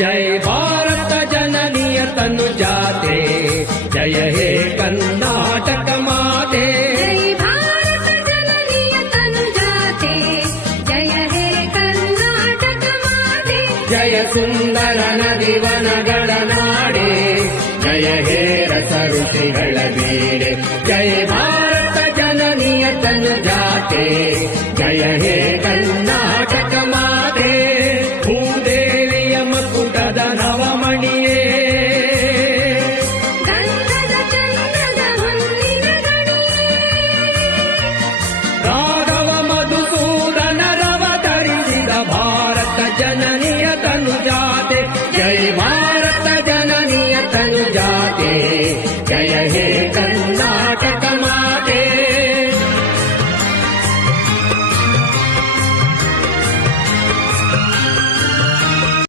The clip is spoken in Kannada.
जय भारत जननीय तनु जाते, जय हे कर्नाटक माते। जय भारत जननीय तनु जाते, जय हे कर्नाटक माते। जय सुंदर नदी वनಗಳ ನಾಡೆ, जय हे रस ಋಷಿಗಳ ಬೀಡೆ। जय भारत जननीय तनु जाते, जय हे कर्नाटक माते। ಭೂದೇವಿಯ ಮಕುಟದ